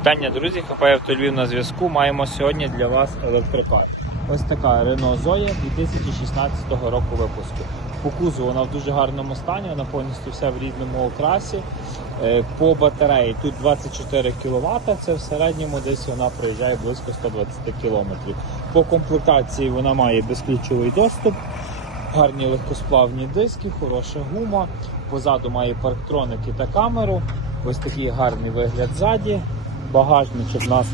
Вітання, друзі, хапає автолюбів на зв'язку. Маємо сьогодні для вас електрокар. Ось така Renault Zoe 2016 року випуску. По кузову вона в дуже гарному стані, вона повністю вся в рідному окрасі. Е, По батареї тут 24 кВт, це в середньому десь вона проїжджає близько 120 км. По комплектації вона має безключовий доступ, гарні легкосплавні диски, хороша гума. Позаду має парктроники та камеру. Ось такий гарний вигляд ззаді. Багажничок у нас,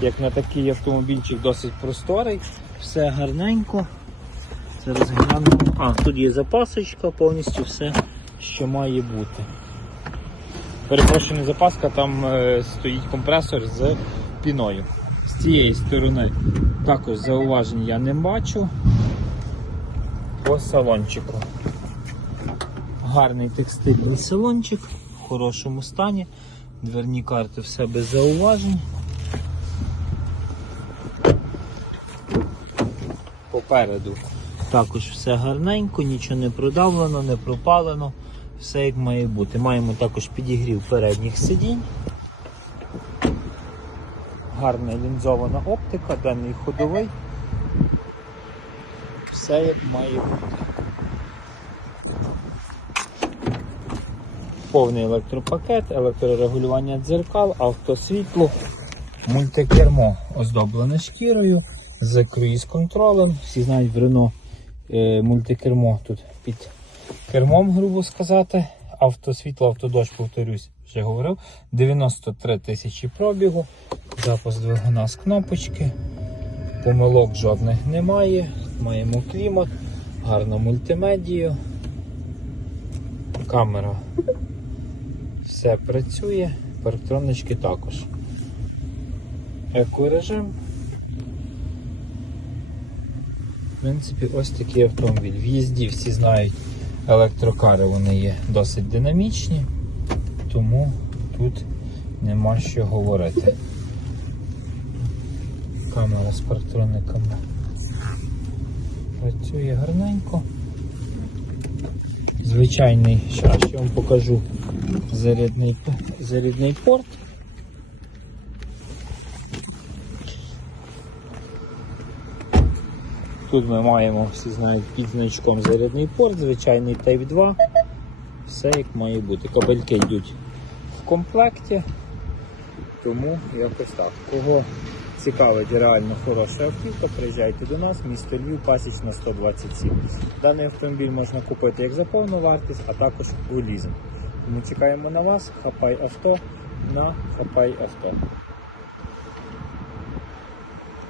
як на такий автомобільчик, досить просторий. Все гарненько. Зараз глянемо. А, тут є запасочка, повністю все, що має бути. Перепрошую, не запаска, там е, стоїть компресор з піною. З цієї сторони також зауважень я не бачу. По салончику. Гарний текстильний салончик в хорошому стані. Дверні карти все без зауважень. Попереду також все гарненько, нічого не продавлено, не пропалено, все як має бути. Маємо також підігрів передніх сидінь. Гарна лінзована оптика, денний ходовий. Все як має бути. Повний електропакет, електрорегулювання дзеркал, автосвітло, мультикермо оздоблене шкірою з круїз-контролем. Всі знають в Renault е, мультикермо тут під кермом, грубо сказати. Автосвітло, автодощ, повторюсь, вже говорив. 93 тисячі пробігу, запуск двигуна з кнопочки. Помилок жодних немає. Маємо клімат, гарну мультимедію. Камера все працює, парктронички також. Екорежим. В принципі, ось такий автомобіль. В їзді всі знають, електрокари вони є досить динамічні, тому тут нема що говорити. Камера з парктрониками працює гарненько. Звичайний, зараз я вам покажу зарядний, зарядний порт. Тут ми маємо, всі знають, під значком зарядний порт, звичайний Type 2. Все як має бути. Кабельки йдуть в комплекті, тому якось так. Кого цікавить реально хороша автівка, приїжджайте до нас, місто Львів, Пасічна 127. Даний автомобіль можна купити як за повну вартість, а також у лізинг. Ми чекаємо на вас, хапай авто на хапай авто.